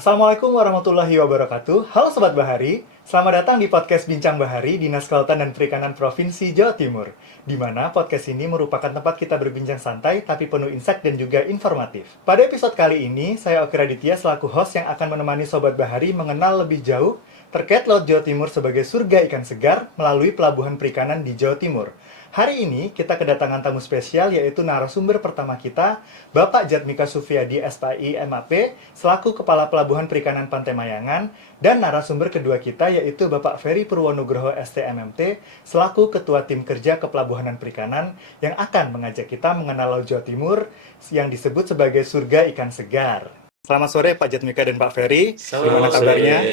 Assalamualaikum warahmatullahi wabarakatuh. Halo Sobat Bahari, selamat datang di podcast Bincang Bahari Dinas Kelautan dan Perikanan Provinsi Jawa Timur. Di mana podcast ini merupakan tempat kita berbincang santai tapi penuh insight dan juga informatif. Pada episode kali ini, saya Oki Raditya selaku host yang akan menemani Sobat Bahari mengenal lebih jauh terkait Laut Jawa Timur sebagai surga ikan segar melalui pelabuhan perikanan di Jawa Timur. Hari ini kita kedatangan tamu spesial yaitu narasumber pertama kita, Bapak Jatmika Sufyadi SPI MAP selaku Kepala Pelabuhan Perikanan Pantai Mayangan, dan narasumber kedua kita yaitu Bapak Ferry Purwonugroho STMMT selaku Ketua Tim Kerja Kepelabuhanan Perikanan yang akan mengajak kita mengenal Laut Jawa Timur yang disebut sebagai surga ikan segar. Selamat sore Pak Jatmika dan Pak Ferry. Gimana kabarnya?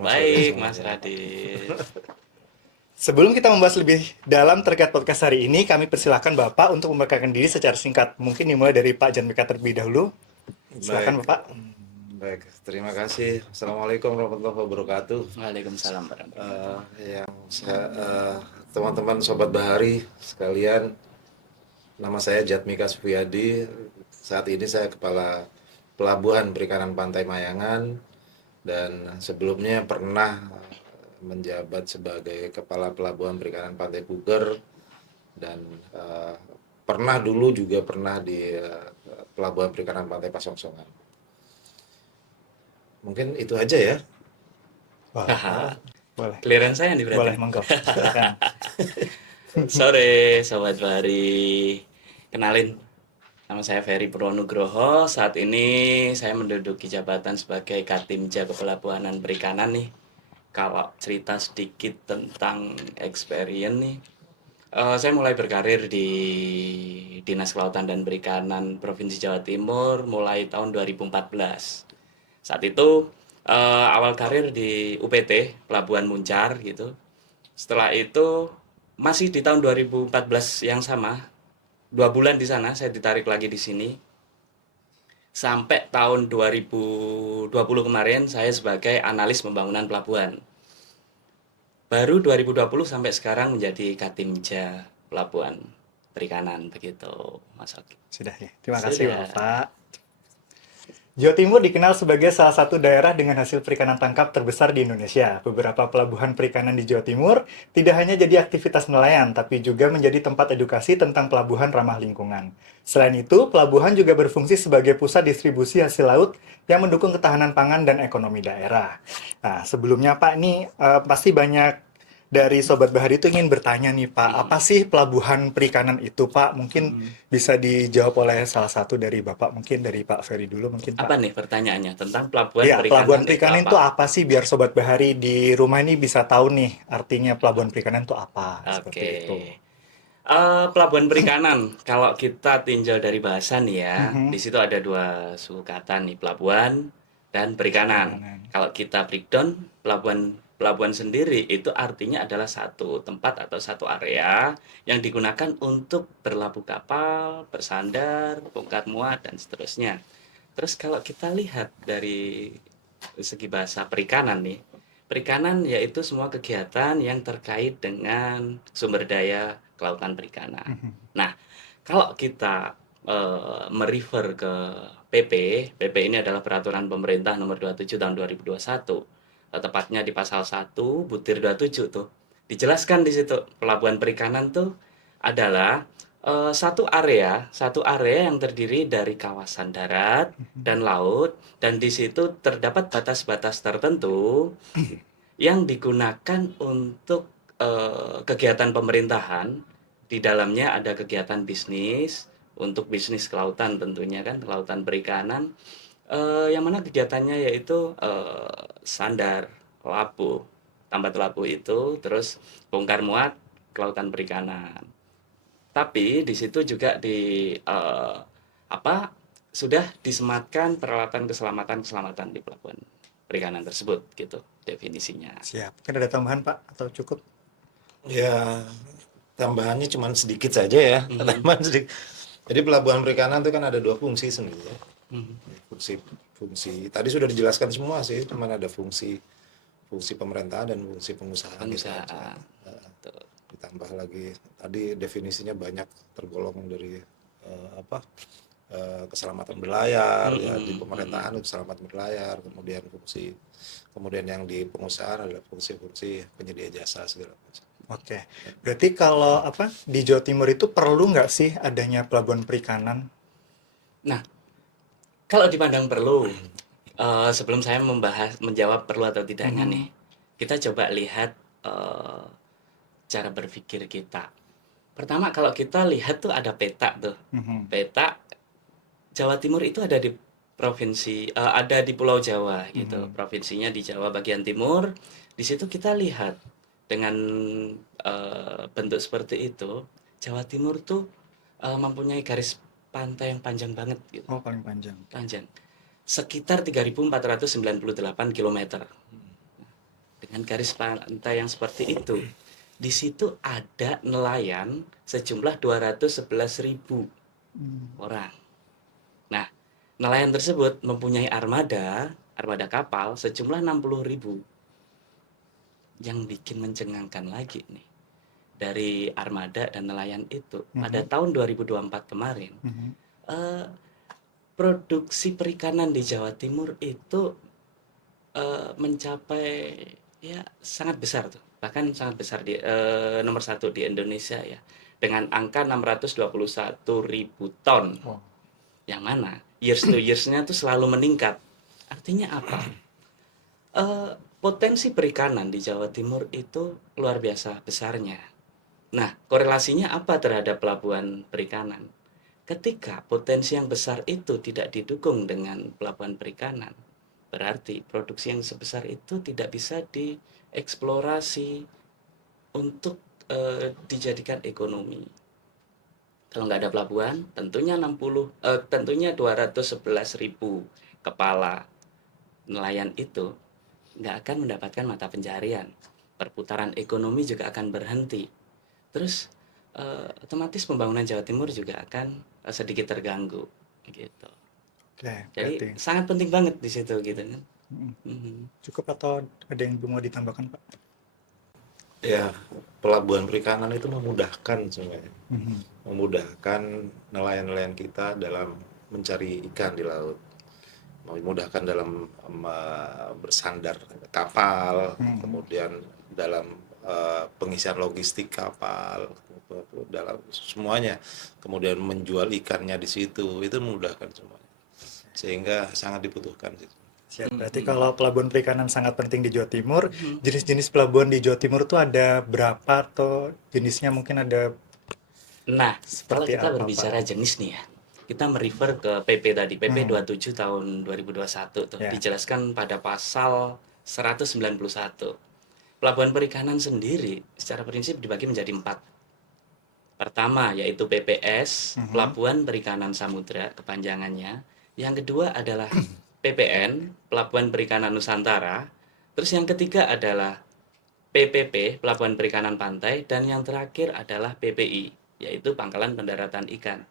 Baik, Mas Radit. Sebelum kita membahas lebih dalam terkait podcast hari ini, kami persilahkan Bapak untuk memperkenalkan diri secara singkat. Mungkin dimulai dari Pak Jatmika terlebih dahulu. Silakan Bapak. Baik, terima kasih. Assalamualaikum warahmatullahi wabarakatuh. Waalaikumsalam warahmatullahi Teman-teman Sobat Bahari sekalian, nama saya Jatmika Sufyadi. Saat ini saya Kepala Pelabuhan Perikanan Pantai Mayangan dan sebelumnya pernah menjabat sebagai Kepala Pelabuhan Perikanan Pantai Puger dan pernah di Pelabuhan Perikanan Pantai Pasongsongan. Mungkin itu aja ya. Wah, boleh. Clearance saya nih berarti. Boleh, monggo. Silakan. Sore Sobat Bahari. Kenalin, nama saya Ferry Purwonugroho. Saat ini saya menduduki jabatan sebagai Katimja Kepelabuhanan Perikanan nih. Kalau cerita sedikit tentang experience nih, saya mulai berkarir di Dinas Kelautan dan Perikanan Provinsi Jawa Timur mulai tahun 2014. Saat itu awal karir di UPT Pelabuhan Muncar gitu. Setelah itu masih di tahun 2014 yang sama, 2 bulan di sana saya ditarik lagi di sini. Sampai tahun 2020 kemarin saya sebagai analis pembangunan pelabuhan. Baru 2020 sampai sekarang menjadi Katimja Pelabuhan Perikanan begitu, Mas Oki. Sudah ya. Terima kasih Sudah. Bapak. Jawa Timur dikenal sebagai salah satu daerah dengan hasil perikanan tangkap terbesar di Indonesia. Beberapa pelabuhan perikanan di Jawa Timur tidak hanya jadi aktivitas nelayan, tapi juga menjadi tempat edukasi tentang pelabuhan ramah lingkungan. Selain itu, pelabuhan juga berfungsi sebagai pusat distribusi hasil laut yang mendukung ketahanan pangan dan ekonomi daerah. Nah, sebelumnya Pak, ini pasti banyak dari Sobat Bahari itu ingin bertanya nih Pak, apa sih pelabuhan perikanan itu Pak? Mungkin bisa dijawab oleh salah satu dari Bapak, mungkin dari Pak Ferry dulu mungkin Pak. Apa nih pertanyaannya tentang pelabuhan Iya, perikanan pelabuhan itu perikanan itu apa sih biar Sobat Bahari di rumah ini bisa tahu nih artinya pelabuhan perikanan itu apa, seperti Oke. itu. Pelabuhan perikanan, kalau kita tinjau dari bahasa nih ya, Mhm. di situ ada 2 suku kata nih, pelabuhan dan perikanan. Perikanan. Kalau kita breakdown, pelabuhan pelabuhan sendiri itu artinya adalah satu tempat atau satu area yang digunakan untuk berlabuh kapal, bersandar, bongkar muat, dan seterusnya. Terus kalau kita lihat dari segi bahasa perikanan nih, perikanan yaitu semua kegiatan yang terkait dengan sumber daya kelautan perikanan. Mhm. Nah, kalau kita merefer ke PP, PP ini adalah peraturan pemerintah nomor 27 tahun 2021. Tepatnya di pasal 1 butir 27 tuh. Dijelaskan di situ pelabuhan perikanan tuh adalah satu area yang terdiri dari kawasan darat dan laut, dan di situ terdapat batas-batas tertentu yang digunakan untuk kegiatan pemerintahan. Di dalamnya ada kegiatan bisnis, untuk bisnis kelautan tentunya kan, kelautan perikanan, yang mana kegiatannya yaitu sandar, labuh, tambat labuh itu, terus bongkar muat, kelautan perikanan. Tapi di situ juga sudah disematkan peralatan keselamatan di pelabuhan perikanan tersebut gitu definisinya. Siap. Mungkin ada tambahan Pak atau cukup? Ya, tambahannya cuma sedikit saja ya. Tambahan sedikit. Jadi pelabuhan perikanan itu kan ada 2 fungsi sebenarnya. Fungsi tadi sudah dijelaskan semua sih, cuma ada fungsi pemerintahan dan fungsi pengusahaan gitu aja. Pengusahaan. Tuh. Ditambah lagi tadi definisinya banyak, tergolong dari keselamatan berlayar, ya di Mm-mm. pemerintahan keselamatan berlayar, kemudian yang di pengusahaan adalah fungsi-fungsi penyedia jasa segala macam. Oke. Berarti kalau apa di Jawa Timur itu perlu nggak sih adanya pelabuhan perikanan? Nah, kalau dipandang perlu, sebelum saya menjawab perlu atau tidaknya nih, Mhm. kita coba lihat eh, cara berpikir kita. Pertama, kalau kita lihat tuh ada peta tuh. Mhm. Peta Jawa Timur itu ada di ada di Pulau Jawa gitu. Mhm. Provinsinya di Jawa bagian timur. Di situ kita lihat dengan bentuk seperti itu, Jawa Timur tuh mempunyai garis pantai yang panjang banget gitu. Oh, paling panjang. Panjang. Sekitar 3.498 kilometer. Dengan garis pantai yang seperti itu, di situ ada nelayan sejumlah 211.000 orang. Nah, nelayan tersebut mempunyai armada kapal sejumlah 60.000. Yang bikin mencengangkan lagi nih, dari armada dan nelayan itu, pada Mhm. tahun 2024 kemarin, Mhm. eh, produksi perikanan di Jawa Timur itu mencapai ya sangat besar tuh, bahkan sangat besar di nomor satu di Indonesia ya, dengan angka 621.000 ton, Oh. yang mana years to years-nya tuh selalu meningkat. Artinya apa? Potensi perikanan di Jawa Timur itu luar biasa besarnya. Nah, korelasinya apa terhadap pelabuhan perikanan? Ketika potensi yang besar itu tidak didukung dengan pelabuhan perikanan, berarti produksi yang sebesar itu tidak bisa dieksplorasi untuk dijadikan ekonomi. Kalau nggak ada pelabuhan, tentunya 211.000 kepala nelayan itu nggak akan mendapatkan mata pencarian. Perputaran ekonomi juga akan berhenti. Terus otomatis pembangunan Jawa Timur juga akan sedikit terganggu gitu. Oke, Jadi berarti sangat penting banget di situ gitu kan. mhm. Mhm. Cukup atau ada yang mau ditambahkan, Pak? Ya, pelabuhan perikanan itu memudahkan sebenarnya, Mhm. memudahkan nelayan-nelayan kita dalam mencari ikan di laut, memudahkan dalam bersandar kapal, Mhm. kemudian dalam pengisian logistik kapal, dalam semuanya, kemudian menjual ikannya di situ, itu memudahkan semuanya, sehingga sangat dibutuhkan. Siap. Berarti Mhm. kalau pelabuhan perikanan sangat penting di Jawa Timur, Mhm. jenis-jenis pelabuhan di Jawa Timur tuh ada berapa atau jenisnya mungkin ada Nah, kalau seperti kita apa, Pak? berbicara jenis nih ya, kita merefer ke PP tadi, PP Hmm. 27 tahun 2021 tuh, Ya. dijelaskan pada pasal 191. Pelabuhan perikanan sendiri secara prinsip dibagi menjadi 4. Pertama yaitu PPS, Mhm. Pelabuhan Perikanan Samudra kepanjangannya. Yang kedua adalah PPN, Pelabuhan Perikanan Nusantara. Terus yang ketiga adalah PPP, Pelabuhan Perikanan Pantai, dan yang terakhir adalah PPI, yaitu Pangkalan Pendaratan Ikan.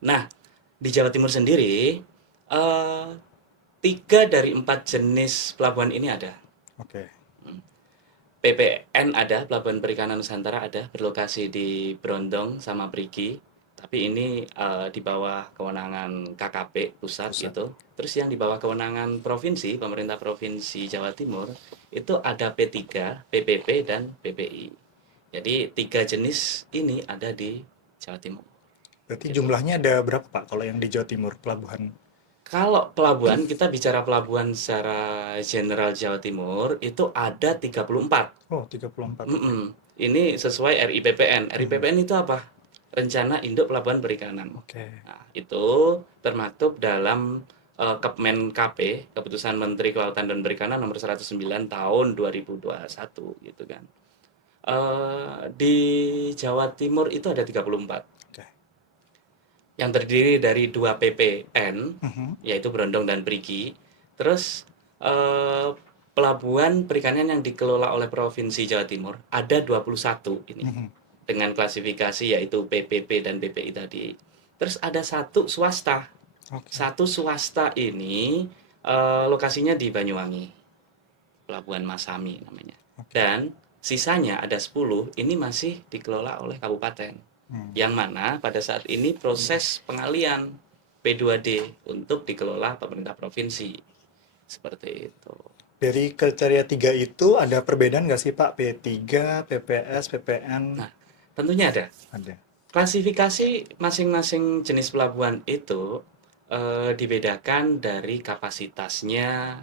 Nah, di Jawa Timur sendiri, eh, 3 dari 4 jenis pelabuhan ini ada. Oke. PPN ada, Pelabuhan Perikanan Nusantara ada, berlokasi di Brondong sama Brigi. Tapi ini di bawah kewenangan KKP pusat Pusat. gitu. Terus yang di bawah kewenangan provinsi, pemerintah provinsi Jawa Timur, itu ada P3, PPP, dan PPI. Jadi 3 jenis ini ada di Jawa Timur. Berarti Gitu. jumlahnya ada berapa, Pak, kalau yang di Jawa Timur pelabuhan? Kalau pelabuhan, kita bicara pelabuhan secara general Jawa Timur, itu ada 34. Oh, 34. Oke. Mm-mm. Ini sesuai RIPPN. Mhm. RIPPN itu apa? Rencana Induk Pelabuhan Perikanan. Oke. Nah, itu termaktub dalam Kepmen KP, Keputusan Menteri Kelautan dan Perikanan nomor 109 tahun 2021 gitu kan. Di Jawa Timur itu ada 34 Oke. yang terdiri dari 2 PPN, Mhm. yaitu Brondong dan Brigi. Terus eh, pelabuhan perikanan yang dikelola oleh Provinsi Jawa Timur ada 21 ini Mhm. dengan klasifikasi yaitu PPP dan PPI tadi. Terus ada satu swasta. Oke. Satu swasta ini lokasinya di Banyuwangi, Pelabuhan Masami namanya. Oke. Dan sisanya ada 10 ini masih dikelola oleh kabupaten. Hmm. Yang mana pada saat ini proses pengalian P2D untuk dikelola pemerintah provinsi. Seperti itu. Dari kriteria 3 itu ada perbedaan nggak sih Pak? P3, PPS, PPN? Nah, tentunya ada. Ada. Klasifikasi masing-masing jenis pelabuhan itu dibedakan dari kapasitasnya,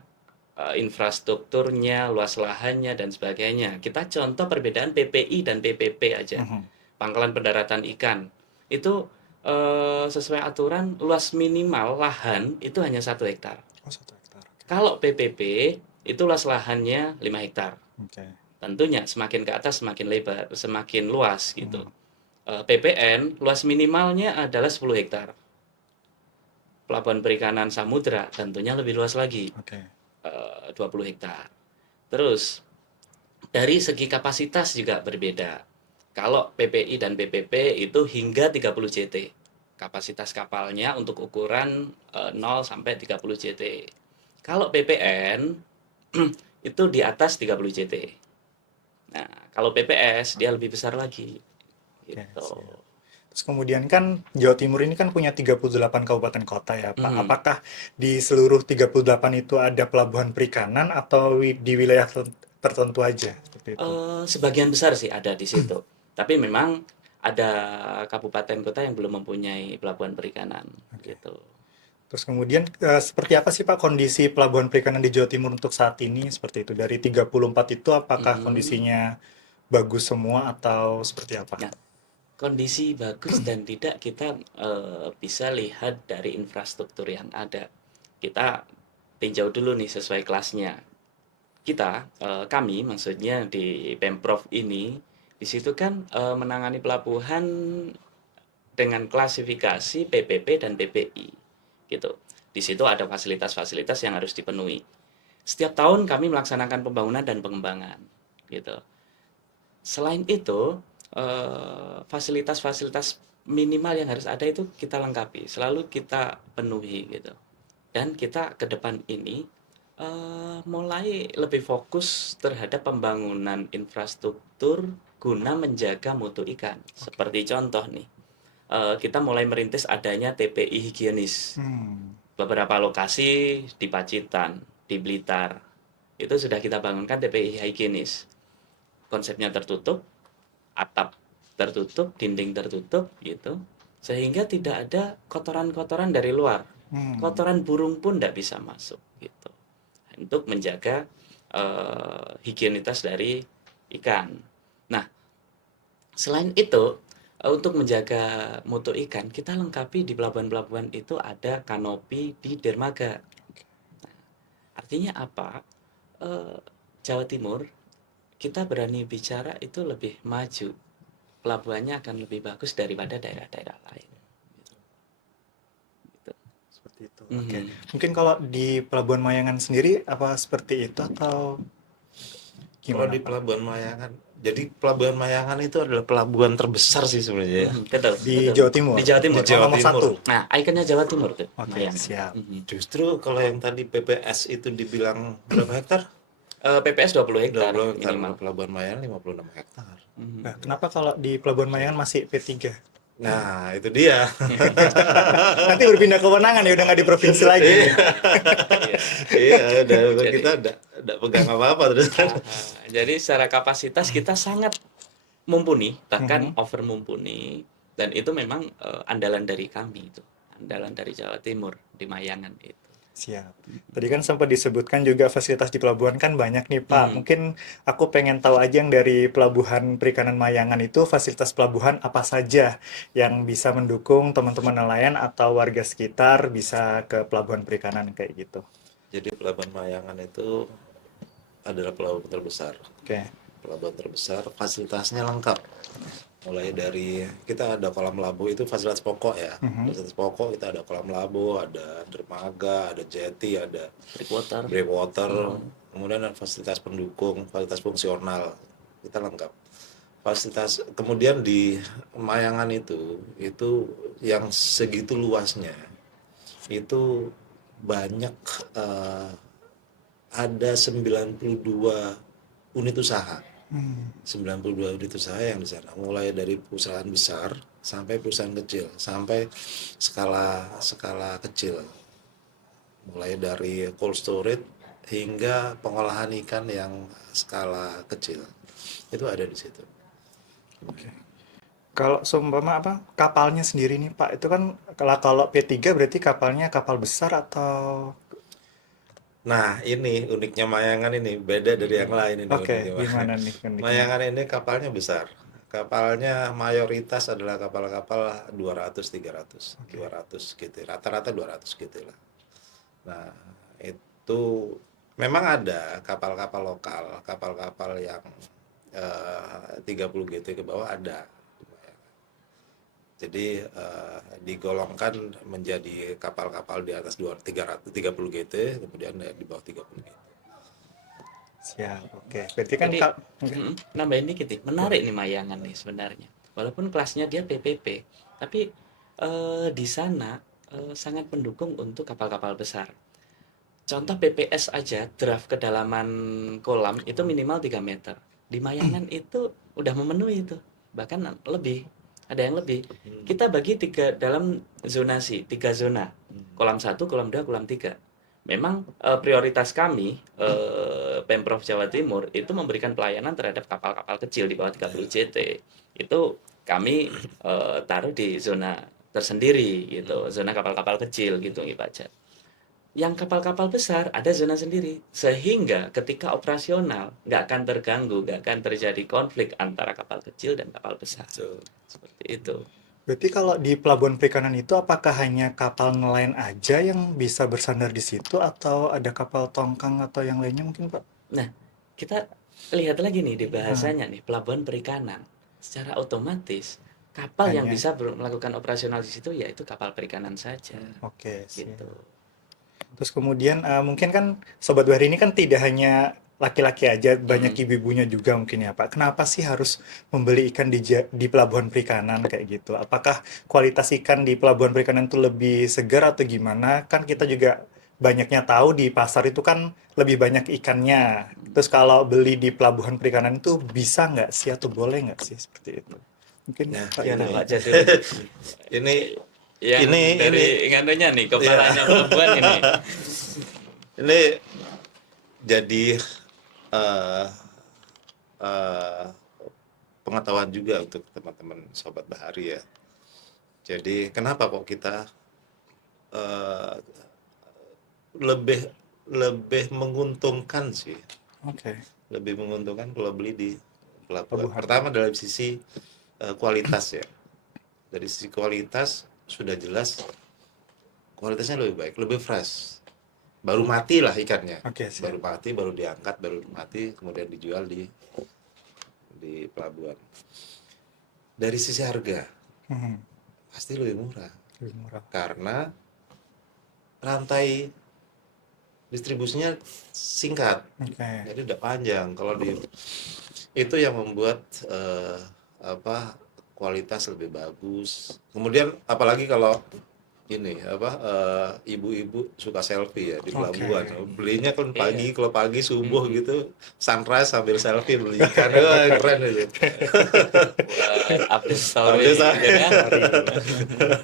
infrastrukturnya, luas lahannya, dan sebagainya. Kita contoh perbedaan PPI dan PPP aja. Mhm. Pangkalan pendaratan ikan. Itu sesuai aturan luas minimal lahan itu hanya 1 hektar. Oh, 1 hektar. Kalau PPP itu luas lahannya 5 hektar. Oke. Tentunya semakin ke atas semakin lebar, semakin luas gitu. Mhm. PPN luas minimalnya adalah 10 hektar. Pelabuhan perikanan samudra tentunya lebih luas lagi, Oke. 20 hektar. Terus dari segi kapasitas juga berbeda. Kalau PPI dan PPP itu hingga 30 JT. Kapasitas kapalnya untuk ukuran 0 sampai 30 JT. Kalau PPN itu di atas 30 JT. Nah, kalau PPS dia lebih besar lagi. Oke, Gitu. siap. Terus kemudian kan Jawa Timur ini kan punya 38 kabupaten kota ya Pak. Mhm. Apakah di seluruh 38 itu ada pelabuhan perikanan atau di wilayah tertentu aja seperti itu? Sebagian besar sih ada di situ. Tapi memang ada kabupaten kota yang belum mempunyai pelabuhan perikanan Oke. gitu. Terus kemudian seperti apa sih Pak kondisi pelabuhan perikanan di Jawa Timur untuk saat ini seperti itu? Dari 34 itu apakah Mhm. kondisinya bagus semua atau seperti apa? Nah, kondisi bagus dan tidak kita bisa lihat dari infrastruktur yang ada. Kita tinjau dulu nih sesuai kelasnya. Kita, kami maksudnya di Pemprov ini, di situ kan menangani pelabuhan dengan klasifikasi PPP dan PPI gitu. Di situ ada fasilitas-fasilitas yang harus dipenuhi. Setiap tahun kami melaksanakan pembangunan dan pengembangan gitu. Selain itu, fasilitas-fasilitas minimal yang harus ada itu kita lengkapi, selalu kita penuhi gitu. Dan kita ke depan ini mulai lebih fokus terhadap pembangunan infrastruktur guna menjaga mutu ikan. Seperti contoh nih, kita mulai merintis adanya TPI higienis. Hmm. Beberapa lokasi di Pacitan, di Blitar, itu sudah kita bangunkan TPI higienis. Konsepnya tertutup, atap tertutup, dinding tertutup gitu. Sehingga tidak ada kotoran-kotoran dari luar. Hmm. Kotoran burung pun tidak bisa masuk gitu. Untuk menjaga higienitas dari ikan. Nah, selain itu, untuk menjaga mutu ikan, kita lengkapi di pelabuhan-pelabuhan itu ada kanopi di dermaga. Artinya apa? Jawa Timur, kita berani bicara itu lebih maju. Pelabuhannya akan lebih bagus daripada daerah-daerah lain. Gitu. Seperti itu. Oke. Mhm. Mungkin kalau di Pelabuhan Mayangan sendiri apa seperti itu atau Kalau gimana di Pak? Pelabuhan Mayangan, jadi Pelabuhan Mayangan itu adalah pelabuhan terbesar sih sebenarnya ya. Betul, Di betul. Jawa Timur. Di Jawa Di Timur. Oh, Jawa nomor Timur. 1. Nah, ikonnya Jawa Timur tuh, Oke, Mayangan. siap. Justru kalau yang tadi PPS itu dibilang berapa hektar? PPS 20 hektar 20 hektar. minimal. Kalau Pelabuhan Mayangan 56 hektar. Nah, kenapa kalau di Pelabuhan Mayangan masih P3? Nah, itu dia. Nanti berpindah kewenangan ya udah nggak di provinsi lagi. Iya. Iya, udah Jadi, kita enggak pegang apa-apa terus. jadi secara kapasitas kita sangat mumpuni, bahkan Mhm. over mumpuni, dan itu memang andalan dari kami itu, andalan dari Jawa Timur di Mayangan itu. Siap. Tadi kan sempat disebutkan juga fasilitas di pelabuhan kan banyak nih Pak. Mhm. Mungkin aku pengen tahu aja yang dari Pelabuhan Perikanan Mayangan itu fasilitas pelabuhan apa saja yang bisa mendukung teman-teman nelayan atau warga sekitar bisa ke pelabuhan perikanan kayak gitu. Jadi Pelabuhan Mayangan itu adalah pelabuhan terbesar. Oke. Pelabuhan terbesar, fasilitasnya lengkap. Mulai dari kita ada kolam labu itu fasilitas pokok ya. Mhm. Fasilitas pokok kita ada kolam labu, ada dermaga, ada jetty, ada Breakwater. breakwater, kemudian ada fasilitas pendukung, fasilitas fungsional, kita lengkap. Fasilitas kemudian di Mayangan itu yang segitu luasnya itu banyak ada 92 unit usaha. Hmm. 92 unit usaha yang di sana, mulai dari perusahaan besar sampai perusahaan kecil, sampai skala kecil, mulai dari cold storage hingga pengolahan ikan yang skala kecil, itu ada di situ. Oke. Kalau seumpama apa kapalnya sendiri nih Pak, itu kan kalau P3 berarti kapalnya kapal besar atau Nah, ini uniknya Mayangan ini, beda dari yang lain ini oke uniknya. gimana nih uniknya? Mayangan ini kapalnya besar. Kapalnya mayoritas adalah kapal-kapal 200 300, Oke. 200 gitu. Rata-rata 200 gitu lah. Nah, itu memang ada kapal-kapal lokal, kapal-kapal yang 30 GT ke bawah ada. Jadi digolongkan menjadi kapal-kapal di atas 330 GT, kemudian di bawah 30 GT. Siap. Oke. Berarti kan Jadi oke, nambahin dikit nih, boleh. menarik nih Mayangan nih sebenarnya. Walaupun kelasnya dia PPP, tapi di sana sangat mendukung untuk kapal-kapal besar. Contoh PPS aja, draft kedalaman kolam itu minimal 3 meter. Di Mayangan itu udah memenuhi itu, bahkan lebih. Ada yang lebih. Kita bagi tiga dalam zonasi, tiga zona. Kolam satu, kolam 2, kolam 3. Memang prioritas kami, Pemprov Jawa Timur, itu memberikan pelayanan terhadap kapal-kapal kecil di bawah 30 JT. Itu kami taruh di zona tersendiri gitu, zona kapal-kapal kecil gitu Pak Cat. Yang kapal-kapal besar ada zona sendiri, sehingga ketika operasional nggak akan terganggu, nggak akan terjadi konflik antara kapal kecil dan kapal besar. So, Seperti itu. Berarti kalau di pelabuhan perikanan itu apakah hanya kapal nelayan aja yang bisa bersandar di situ atau ada kapal tongkang atau yang lainnya mungkin Pak? Nah, kita lihat lagi nih di Nah, bahasanya nih, pelabuhan perikanan. Secara otomatis, kapal yang hanya bisa melakukan operasional di situ yaitu kapal perikanan saja, oke gitu. siap. Terus kemudian mungkin kan Sobat Bahari ini kan tidak hanya laki-laki aja, banyak Mm-mm. ibu-ibunya juga mungkin ya Pak. Kenapa sih harus membeli ikan di pelabuhan perikanan kayak gitu? Apakah kualitas ikan di pelabuhan perikanan itu lebih segar atau gimana? Kan kita juga banyaknya tahu di pasar itu kan lebih banyak ikannya. Terus kalau beli di pelabuhan perikanan itu bisa nggak sih atau boleh nggak sih seperti itu? Mungkin nah Pak Gimana ini Yona. Pak Jas dulu? ini Yang ini dari nganunya nih, ya kepalanya pelabuhan ini. ini jadi eh, eh, pengetahuan juga untuk teman-teman sobat Bahari ya. Jadi kenapa kok kita eh, lebih lebih menguntungkan sih, Oke, lebih menguntungkan kalau beli di pelabuhan. pelabuhan. Pertama dari sisi kualitas ya. Dari sisi kualitas sudah jelas kualitasnya lebih baik, lebih fresh. Baru mati lah ikannya, Oke, siap. baru mati, baru diangkat, baru mati, kemudian dijual di pelabuhan. Dari sisi harga Mhm, pasti lebih murah lebih murah. karena rantai distribusinya singkat, Oke. jadi udah panjang. Kalau di itu yang membuat apa kualitas lebih bagus. Kemudian apalagi kalau ini apa ibu-ibu suka selfie ya di Oke. pelabuhan. Belinya kan Iya. pagi, kalau pagi subuh Mm-mm. gitu sunrise sambil selfie beli ikan. Wah, keren aja. Buat update Update story gitu saya. kan. Story.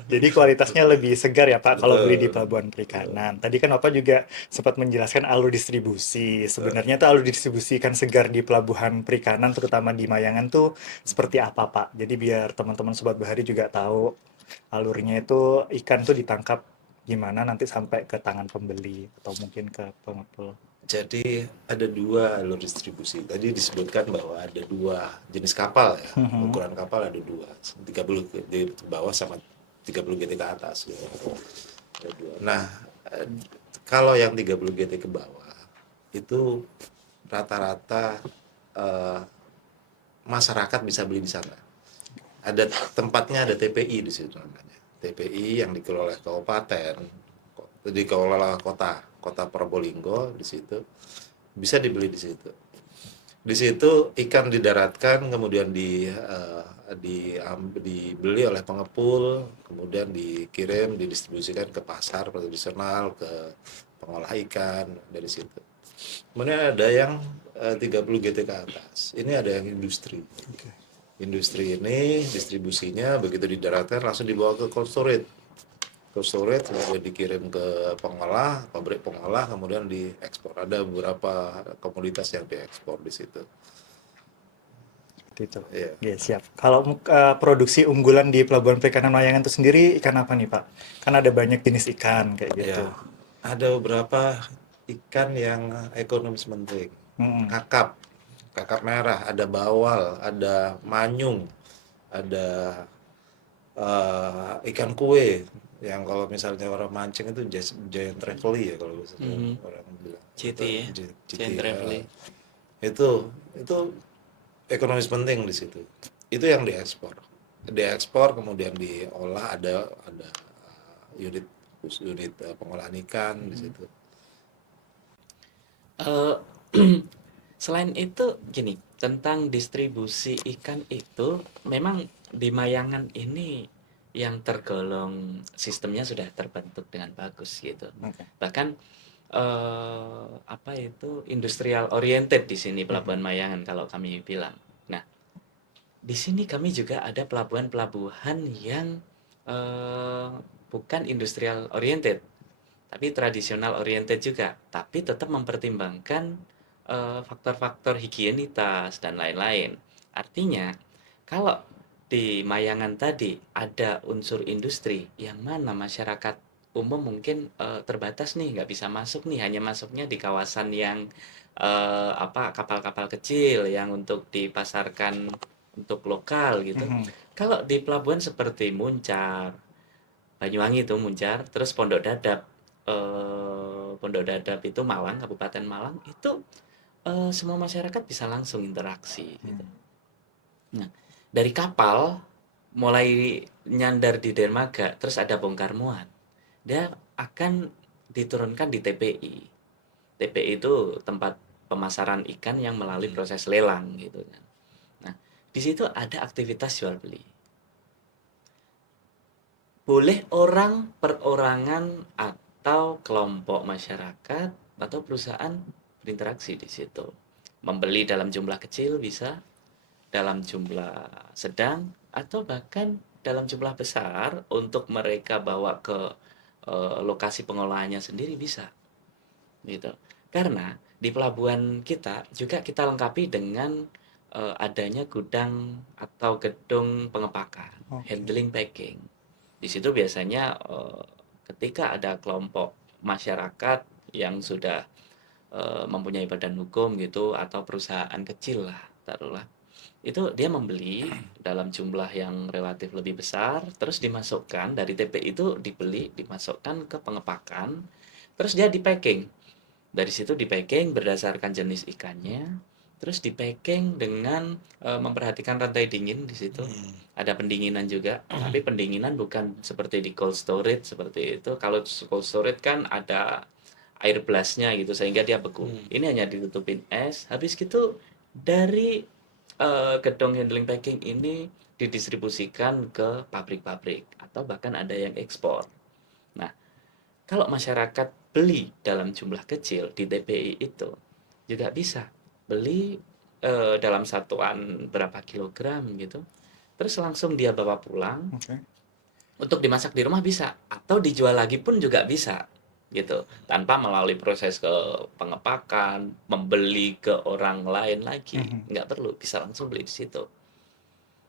Jadi kualitasnya lebih segar ya Pak kalau beli di Betul, pelabuhan betul, perikanan. Tadi kan Bapak juga sempat menjelaskan alur distribusi. betul. Sebenarnya tuh alur distribusi ikan segar di pelabuhan perikanan terutama di Mayangan tuh seperti apa Pak? Jadi biar teman-teman Sobat Bahari juga tahu alurnya itu ikan tuh ditangkap gimana nanti sampai ke tangan pembeli atau mungkin ke pengepul. Jadi ada dua alur distribusi. Tadi disebutkan bahwa ada dua jenis kapal ya. Mhm. Ukuran kapal ada dua, 30 di bawah sama 30 GT ke atas. Gitu. Ada dua. Nah, eh, kalau yang 30 GT ke bawah itu rata-rata eh, masyarakat bisa beli di sana. Ada tempatnya, ada TPI di situ namanya. TPI yang dikelola oleh kabupaten, dikelola kota, kota Probolinggo di situ. Bisa dibeli di situ. Di situ ikan didaratkan, kemudian dibeli oleh pengepul, kemudian dikirim, didistribusikan ke pasar tradisional, ke pengolah ikan dari situ. Kemudian ada yang 30 GT ke atas. Ini ada yang industri. Oke. Industri ini distribusinya begitu di daratnya langsung dibawa ke cold storage. Cold storage kemudian dikirim ke pengolah, pabrik pengolah, kemudian diekspor. Ada beberapa komoditas yang diekspor di situ. Seperti itu. Iya. Oke, siap. Kalau produksi unggulan di Pelabuhan Perikanan Mayangan itu sendiri ikan apa nih, Pak? Kan ada banyak jenis ikan kayak gitu. Ya, ada beberapa ikan yang ekonomis penting. Mm-mm. Kakap merah, ada bawal, ada manyung, ada ikan kue yang kalau misalnya orang mancing itu giant trevally ya kalau misalnya orang bilang GT itu ya, Giant Trevally. itu ekonomis penting di situ. Itu yang diekspor kemudian diolah, ada unit unit pengolahan ikan di situ. Eh, Selain itu, gini, tentang distribusi ikan itu, memang di Mayangan ini yang tergolong sistemnya sudah terbentuk dengan bagus gitu. Oke. Bahkan apa itu industrial oriented di sini Pelabuhan Mayangan kalau kami bilang. Nah, di sini kami juga ada pelabuhan-pelabuhan yang eh, bukan industrial oriented, tapi tradisional oriented juga, tapi tetap mempertimbangkan faktor-faktor higienitas dan lain-lain. Artinya, kalau di Mayangan tadi ada unsur industri yang mana masyarakat umum mungkin terbatas nih, nggak bisa masuk nih, hanya masuknya di kawasan yang apa kapal-kapal kecil yang untuk dipasarkan untuk lokal gitu. Mhm. Kalau di pelabuhan seperti Muncar, Banyuwangi itu Muncar, terus Pondok Dadap itu Malang, Kabupaten Malang itu semua masyarakat bisa langsung interaksi gitu. Nah, dari kapal mulai nyandar di dermaga, terus ada bongkar muat, dia akan diturunkan di TPI. TPI itu tempat pemasaran ikan yang melalui proses lelang gitu kan. Nah, di situ ada aktivitas jual beli. Boleh orang perorangan atau kelompok masyarakat atau perusahaan berinteraksi di situ. Membeli dalam jumlah kecil bisa, dalam jumlah sedang, atau bahkan dalam jumlah besar untuk mereka bawa ke lokasi pengolahannya sendiri bisa. Gitu. Karena di pelabuhan kita juga kita lengkapi dengan adanya gudang atau gedung pengepakan, Oke. handling packing. Di situ biasanya ketika ada kelompok masyarakat yang sudah mempunyai badan hukum gitu atau perusahaan kecil lah taruhlah, itu dia membeli dalam jumlah yang relatif lebih besar, terus dimasukkan dari TPI itu dibeli dimasukkan ke pengepakan, terus dia di packing. Dari situ di packing berdasarkan jenis ikannya, terus di packing dengan memperhatikan rantai dingin di situ. Ada pendinginan juga, tapi pendinginan bukan seperti di cold storage seperti itu. Kalau cold storage kan ada air blastnya gitu sehingga dia beku. Ini hanya ditutupin es. Habis gitu dari gedung handling packing ini didistribusikan ke pabrik-pabrik atau bahkan ada yang ekspor. Nah, kalau masyarakat beli dalam jumlah kecil di TPI itu juga bisa beli dalam satuan berapa kilogram gitu. Terus langsung dia bawa pulang Oke. untuk dimasak di rumah bisa atau dijual lagi pun juga bisa gitu tanpa melalui proses ke pengepakan, membeli ke orang lain lagi, nggak perlu, bisa langsung beli di situ.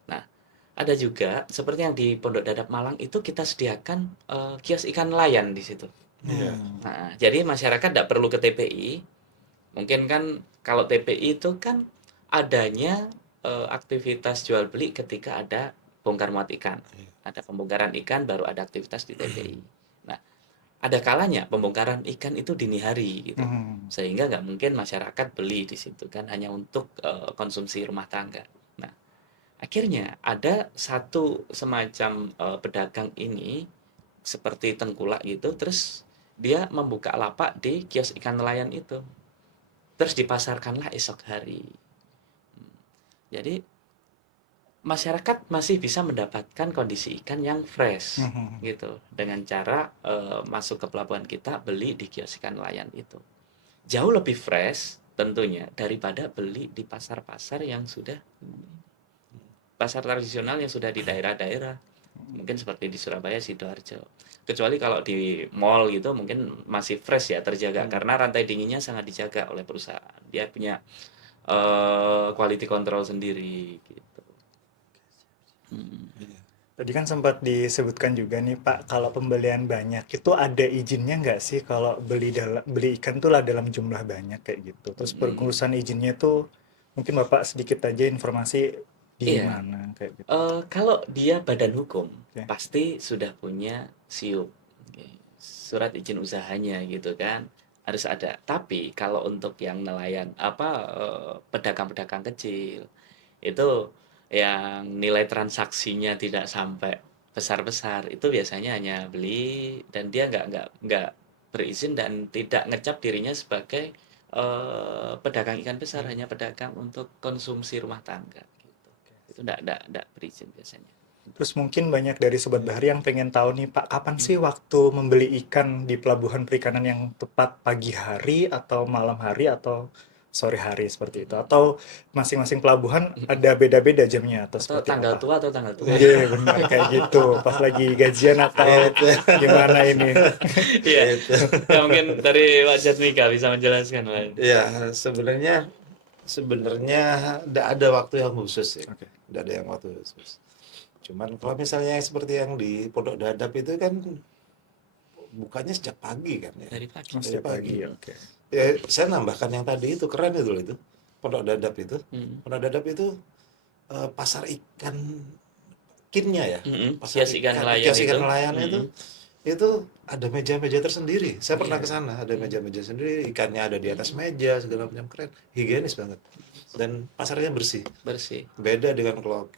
Nah, ada juga seperti yang di Pondok Dadap Malang itu kita sediakan kios ikan nelayan di situ. Iya. Nah, jadi masyarakat tidak perlu ke TPI. Mungkin kan kalau TPI itu kan adanya aktivitas jual beli ketika ada bongkar muat ikan. Ada pembongkaran ikan baru ada aktivitas di TPI. Nah, ada kalanya pembongkaran ikan itu dini hari gitu. Sehingga nggak mungkin masyarakat beli di situ kan hanya untuk konsumsi rumah tangga. Nah, akhirnya ada satu semacam pedagang ini seperti tengkulak gitu, terus dia membuka lapak di kios ikan nelayan itu. Terus dipasarkanlah esok hari. Jadi masyarakat masih bisa mendapatkan kondisi ikan yang fresh gitu dengan cara masuk ke pelabuhan kita beli di kios ikan nelayan itu. jauh lebih fresh tentunya daripada beli di pasar-pasar yang sudah pasar tradisional yang sudah di daerah-daerah, mungkin seperti di Surabaya, Sidoarjo. Kecuali kalau di mall gitu mungkin masih fresh ya, terjaga karena rantai dinginnya sangat dijaga oleh perusahaan. Dia punya quality control sendiri gitu. Tadi kan sempat disebutkan juga nih Pak, kalau pembelian banyak itu ada izinnya nggak sih kalau beli ikan tuh lah dalam jumlah banyak kayak gitu. Terus pengurusan izinnya tuh mungkin Bapak sedikit aja informasi di Iya, mana kayak gitu. kalau dia badan hukum Oke. pasti sudah punya SIUP, oke, surat izin usahanya gitu kan, harus ada. Tapi kalau untuk yang nelayan apa pedagang-pedagang kecil itu yang nilai transaksinya tidak sampai besar-besar itu biasanya hanya beli dan dia nggak berizin dan tidak ngecap dirinya sebagai pedagang ikan besar, hanya pedagang untuk konsumsi rumah tangga gitu. Itu nggak berizin biasanya. Terus mungkin banyak dari Sobat Bahari yang pengen tahu nih Pak, kapan sih waktu membeli ikan di pelabuhan perikanan yang tepat, pagi hari atau malam hari atau sore hari seperti itu? Atau masing-masing pelabuhan ada beda-beda jamnya atau Atau seperti tanggal apa? tua atau tanggal tua. Iya benar kayak gitu. Pas lagi gajian atau Itu. gimana ini? Iya, Itu. ya mungkin dari Pak Jatmika bisa menjelaskan Pak. Ya, sebenarnya sebenarnya tidak ada waktu yang khusus ya. Oke. Tidak ada yang waktu khusus. Cuman kalau misalnya seperti yang di Pondok Dadap itu kan bukanya sejak pagi kan ya. Dari pagi. Oh, Dari setiap pagi, oke. Ya, saya nambahkan yang tadi itu keren itu loh itu. Pondok Dadap itu. Hmm. Pondok Dadap itu pasar ikan kinnya ya. Pasar Kios ikan nelayan kios ikan itu. nelayan itu ada meja-meja tersendiri. Saya pernah Iya. ke sana, ada meja-meja sendiri, ikannya ada di atas meja, segala macam keren, higienis banget. Dan pasarnya bersih. Bersih. Beda dengan kalau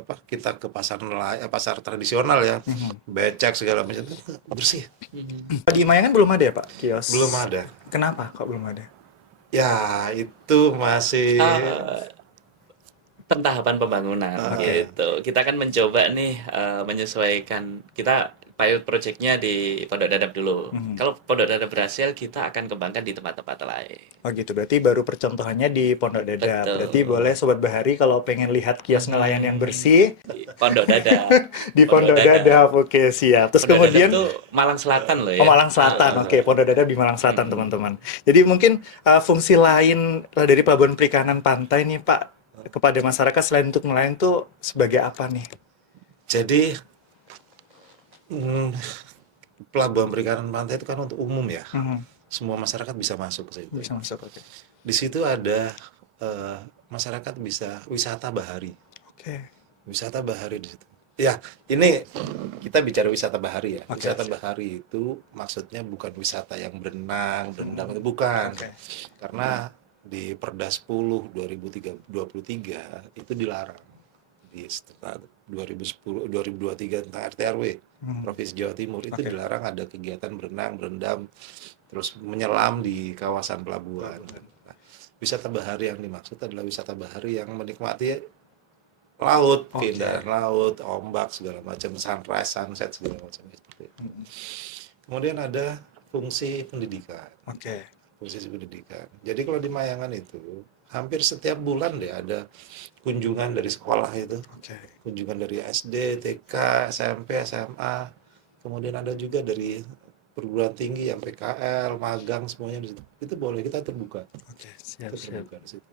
apa kita ke pasar nelayan, pasar tradisional ya, becek segala macam itu bersih. Di Mayangan belum ada ya Pak kios? Belum ada. Kenapa kok belum ada? Ya, itu masih Eh, Pentahapan pembangunan gitu. Kita kan mencoba nih menyesuaikan, kita pilot projectnya di Pondok Dadap dulu. Kalau Pondok Dadap berhasil, kita akan kembangkan di tempat-tempat lain. Oh gitu, berarti baru percontohannya di Pondok Dadap. Berarti Betul. boleh Sobat Bahari kalau pengen lihat kios nelayan yang bersih Di Pondok Dadap. di Pondok Dadap. Oke, siap. Terus Pondok Dadap kemudian tuh Malang Selatan loh oh ya. Malang Selatan. Oke, Pondok Dadap di Malang Selatan, teman-teman. Jadi mungkin fungsi lain dari Pelabuhan Perikanan Pantai nih, Pak, kepada masyarakat selain untuk nelayan tuh sebagai apa nih? jadi pelabuhan perikanan pantai itu kan untuk umum ya. Semua masyarakat bisa masuk ke situ. Bisa masuk, oke. Di situ ada masyarakat bisa wisata bahari. Oke. Wisata bahari di situ. Ya, ini kita bicara wisata bahari ya. Oke, Wisata siap. bahari itu maksudnya bukan wisata yang berenang, berendam itu bukan. Oke. Karena di Perda 10 2023 itu dilarang. Di setelah 2010 2023 tentang RT RW Provinsi Jawa Timur itu Oke. dilarang ada kegiatan berenang, berendam, terus menyelam di kawasan pelabuhan. Nah, wisata bahari yang dimaksud adalah wisata bahari yang menikmati laut, keindahan laut, ombak segala macam, sunrise, sunset segala macam seperti itu. Kemudian ada fungsi pendidikan. Oke. Fungsi pendidikan. Jadi kalau di Mayangan itu hampir setiap bulan deh ada kunjungan dari sekolah itu. Oke. Kunjungan dari SD, TK, SMP, SMA. Kemudian ada juga dari perguruan tinggi yang PKL, magang semuanya di situ. Itu boleh, kita terbuka. Oke, siap, Kita siap. terbuka di situ.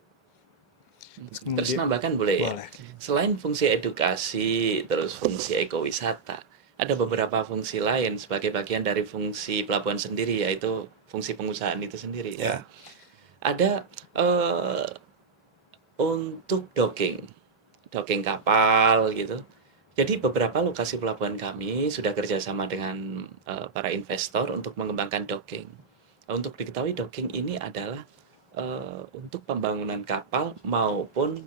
Terus nambahkan boleh ya? Boleh. Selain fungsi edukasi, terus fungsi ekowisata, ada beberapa fungsi lain sebagai bagian dari fungsi pelabuhan sendiri, yaitu fungsi pengusahaan itu sendiri. Ya. Ada untuk docking kapal gitu. Jadi beberapa lokasi pelabuhan kami sudah kerjasama dengan para investor untuk mengembangkan docking. Untuk diketahui docking ini adalah untuk pembangunan kapal maupun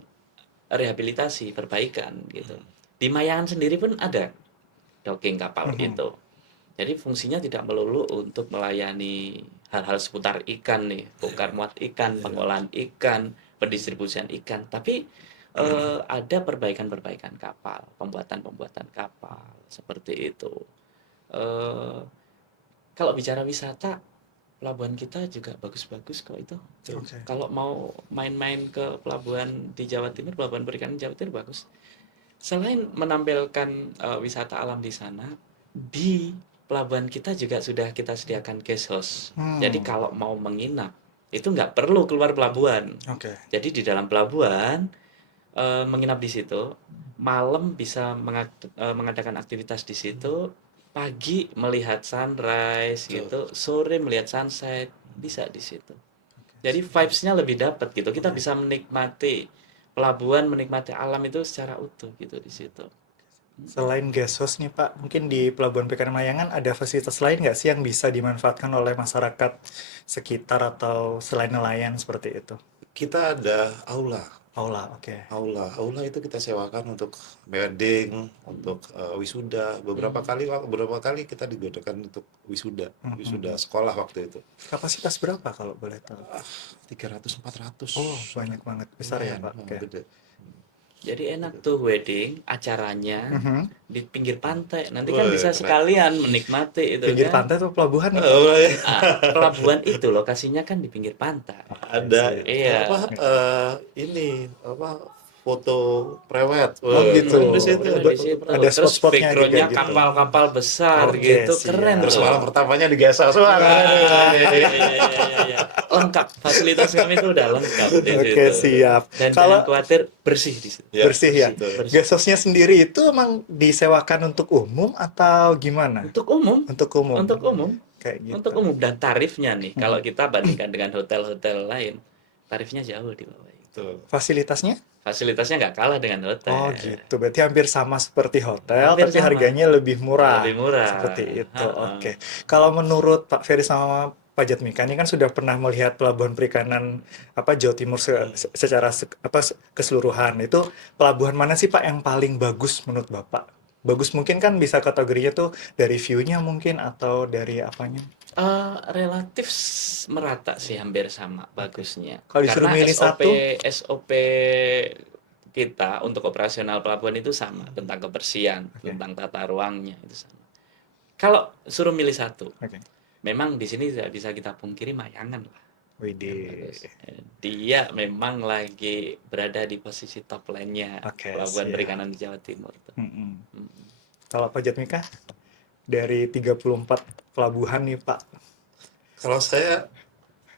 rehabilitasi, perbaikan gitu. Di Mayangan sendiri pun ada docking kapal itu. Jadi fungsinya tidak melulu untuk melayani hal-hal seputar ikan nih, bongkar muat ikan, pengolahan ikan, pendistribusian ikan, tapi ada perbaikan-perbaikan kapal, pembuatan-pembuatan kapal seperti itu. Kalau bicara wisata, pelabuhan kita juga bagus-bagus kok itu. Oke. Kalau mau main-main ke pelabuhan di Jawa Timur, pelabuhan perikanan Jawa Timur bagus. Selain menampilkan wisata alam di sana, di pelabuhan kita juga sudah kita sediakan guest house. Jadi kalau mau menginap, itu nggak perlu keluar pelabuhan. Oke. Jadi di dalam pelabuhan menginap di situ, malam bisa mengadakan aktivitas di situ, pagi melihat sunrise gitu, sore melihat sunset, bisa di situ. Jadi vibes-nya lebih dapat gitu. Kita bisa menikmati pelabuhan, menikmati alam itu secara utuh gitu di situ. Selain guest house nih Pak, mungkin di Pelabuhan Perikanan Mayangan ada fasilitas lain nggak sih yang bisa dimanfaatkan oleh masyarakat sekitar atau selain nelayan seperti itu? Kita ada aula. Aula, oke. Aula itu kita sewakan untuk wedding, untuk wisuda. Beberapa kali kita digodakan untuk wisuda sekolah waktu itu. Kapasitas berapa kalau boleh tahu? 300-400. Oh, banyak banget. Besar ya Pak? Oke. Gede. Jadi enak tuh wedding acaranya di pinggir pantai. Nanti kan Wah, bisa keren. sekalian menikmati itu Pinggir kan. pantai atau pelabuhan nih? Aula ya. Pelabuhan itu lokasinya kan di pinggir pantai. Ada Iya. ini foto prewed. Oh, gitu. Keren di situ. Di situ. Ada Terus spot-spotnya juga backgroundnya gitu. kapal-kapal besar Oke, gitu, siap. keren Terus tuh. malam pertamanya di guest house. Wah, Iya. Lengkap, fasilitas kami itu udah lengkap di Oke, situ. siap. Dan Kalau jangan khawatir, bersih di situ. bersih ya. betul. Guest house-nya sendiri itu emang disewakan untuk umum atau gimana? Untuk umum, Untuk umum. untuk umum, Kayak gitu. untuk umum dan tarifnya nih, kalau kita bandingkan dengan hotel-hotel lain, tarifnya jauh di bawah itu. Betul. Fasilitasnya? Fasilitasnya nggak kalah dengan hotel. Oh gitu, berarti hampir sama seperti hotel, Hampir tapi sama. harganya lebih murah. Lebih murah. Seperti itu, Ha-ha. oke. Kalau menurut Pak Ferry sama Pak Jatmika ini kan sudah pernah melihat pelabuhan perikanan Jawa Timur secara keseluruhan. Itu pelabuhan mana sih Pak yang paling bagus menurut Bapak? Bagus mungkin kan bisa kategorinya tuh dari view-nya mungkin atau dari apanya? Relatif merata sih, hampir sama bagusnya. Kalau disuruh Karena milih satu? SOP kita untuk operasional pelabuhan itu sama, tentang kebersihan, tentang tata ruangnya itu sama. Kalau suruh milih satu, Oke. memang di sini tidak bisa kita pungkiri Mayangan lah. Widih. Dia memang lagi berada di posisi top line-nya Oke, pelabuhan siap. perikanan di Jawa Timur. Mm-mm. Kalau Pak Jatmika dari 34 pelabuhan nih Pak, Kalau saya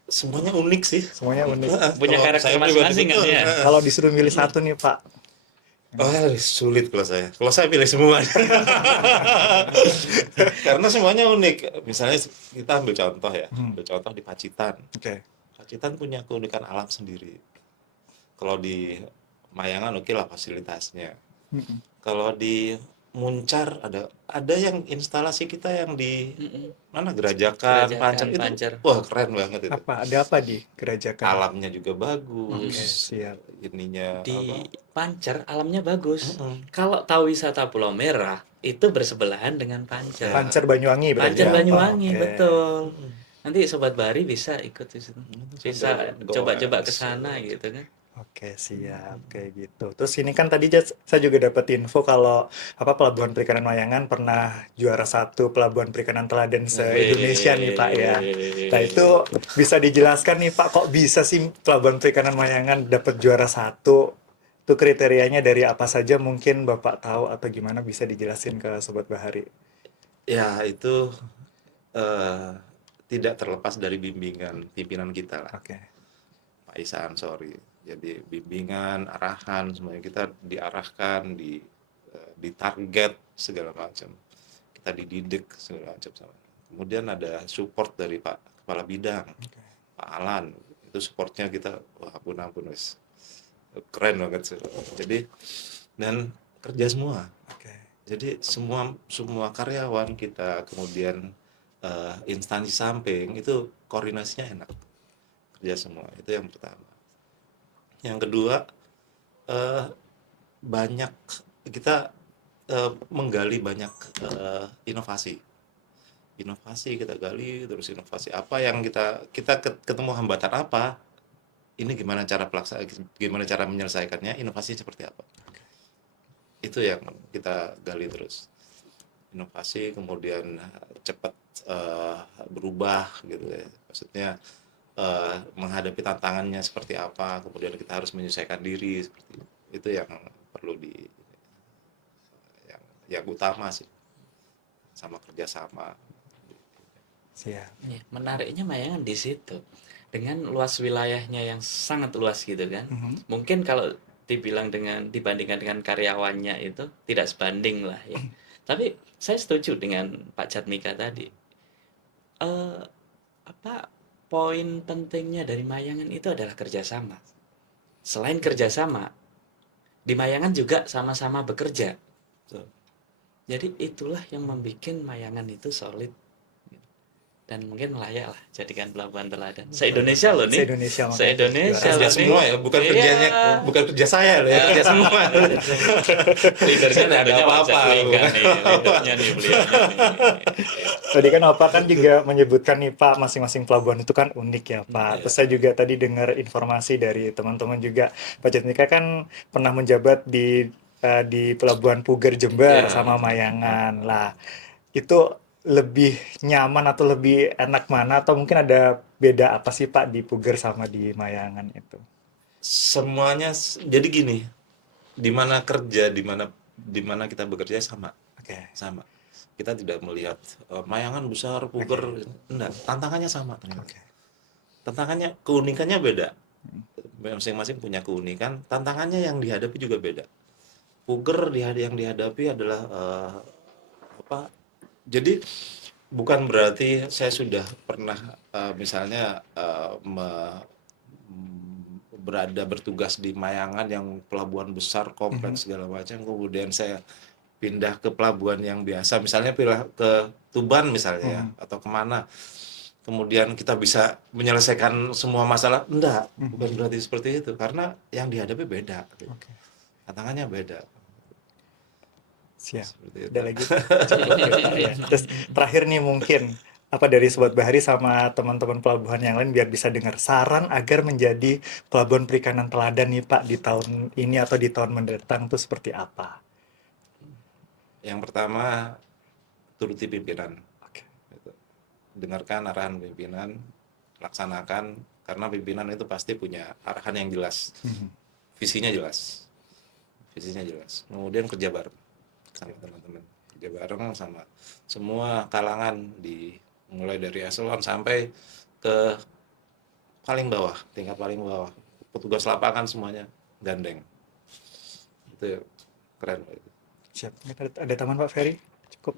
semuanya unik sih. semuanya unik. Punya Kalau karakter saya masing-masing kan pribadi, ya. Kalau disuruh milih satu nih Pak, Sulit kalau saya. Kalau saya pilih semua. Karena semuanya unik. Misalnya kita ambil contoh ya. Ambil contoh di Pacitan. oke. Pacitan punya keunikan alam sendiri. Kalau di Mayangan oke lah fasilitasnya. Kalau di Muncar ada yang instalasi kita yang di mana Gerajakan, Pancer itu. Pancer. Wah, keren banget itu. Ada apa di Gerajakan? Alamnya juga Oke, bagus. siap. Ininya Di Pancer alamnya bagus. Mm-mm. Kalau tahu wisata Pulau Merah itu bersebelahan dengan Pancer. Pancer Banyuwangi berarti Pancer ya, Pak? Banyuwangi, Oke. betul. Nanti Sobat Bahari bisa ikut di situ. Bisa Sambil coba-coba goes. ke sana gitu kan. Oke, siap. Kayak gitu. Terus ini kan tadi saya juga dapat info kalau Pelabuhan Perikanan Mayangan pernah juara 1 Pelabuhan Perikanan Teladan se-Indonesia nih Pak ya. Nah itu bisa dijelaskan nih Pak, kok bisa sih Pelabuhan Perikanan Mayangan dapat juara 1? Itu kriterianya dari apa saja mungkin Bapak tahu atau gimana bisa dijelasin ke Sobat Bahari? Ya, itu tidak terlepas dari bimbingan pimpinan kita lah, Oke. Pak Isa Ansori. Jadi bimbingan, arahan, semuanya kita diarahkan, ditarget segala macam. Kita dididik segala macam. Kemudian ada support dari Pak Kepala Bidang, Pak Alan. Itu supportnya kita, wah ampun wes. Keren banget sih. Jadi dan kerja semua. Oke. Jadi semua karyawan kita, kemudian instansi samping itu koordinasinya enak, kerja semua. Itu yang pertama. Yang kedua, banyak kita menggali banyak inovasi kita gali terus. Inovasi apa yang kita ketemu hambatan apa, ini gimana cara menyelesaikannya, inovasi seperti apa, itu yang kita gali terus. inovasi kemudian cepat berubah gitu ya. Maksudnya menghadapi tantangannya seperti apa, kemudian kita harus menyesuaikan diri seperti itu yang perlu yang utama sih, sama kerjasama. Siap. Ya, menariknya Mayangan di situ. Dengan luas wilayahnya yang sangat luas gitu kan. Mhm. Mungkin kalau dibandingkan dengan karyawannya itu tidak sebanding lah ya. Tapi saya setuju dengan Pak Jatmika tadi. Eh, apa poin pentingnya dari Mayangan itu adalah kerjasama. Selain kerjasama, di Mayangan juga sama-sama bekerja. So, Jadi itulah yang membuat Mayangan itu solid dan mungkin layak lah jadikan pelabuhan teladan. Se-Indonesia loh nih. Se-Indonesia makanya Se-Indonesia juara. kerja loh nih. semua ya, bukan kerjanya, Iya. bukan kerja saya loh ya, kerja semua. Leadernya Nggak ada tentunya Pak apa-apa, Jatmika bukan. nih. Leadernya nih beliaunya nih. Tadi kan Bapak kan juga menyebutkan nih Pak, masing-masing pelabuhan itu kan unik ya Pak. Iya. Terus saya juga tadi dengar informasi dari teman-teman juga, Pak Jatmika kan pernah menjabat di Pelabuhan Puger Jember Iya. sama Mayangan. Lah, itu lebih nyaman atau lebih enak mana? Atau mungkin ada beda apa sih Pak di Puger sama di Mayangan itu? Semuanya jadi gini, di mana kerja, di mana kita bekerja sama. Oke. Sama. Kita tidak melihat Mayangan besar, Puger, enggak, tantangannya sama ternyata. Oke. Tantangannya, keunikannya beda. Masing-masing punya keunikan, tantangannya yang dihadapi juga beda. Puger yang dihadapi adalah apa? Jadi bukan berarti saya sudah pernah misalnya berada bertugas di Mayangan yang pelabuhan besar, kompleks segala macam, kemudian saya pindah ke pelabuhan yang biasa, misalnya pindah ke Tuban misalnya ya, atau kemana, kemudian kita bisa menyelesaikan semua masalah, enggak, bukan berarti seperti itu, karena yang dihadapi beda, Oke. tantangannya beda, Siap. seperti itu. Ada lagi? Cukup ya, Pak, ya. Terus terakhir nih mungkin apa dari Sobat Bahari sama teman-teman pelabuhan yang lain biar bisa dengar saran agar menjadi pelabuhan perikanan teladan nih Pak di tahun ini atau di tahun mendatang tuh seperti apa? Yang pertama, turuti pimpinan. Oke. Gitu. Dengarkan arahan pimpinan, laksanakan, karena pimpinan itu pasti punya arahan yang jelas, visinya jelas, kemudian kerja bareng sama teman-teman, kerja bareng sama semua kalangan, mulai dari eselon sampai ke paling bawah, tingkat paling bawah, petugas lapangan semuanya gandeng, itu keren Pak, itu. Siap. Ada teman Pak Ferry? Cukup.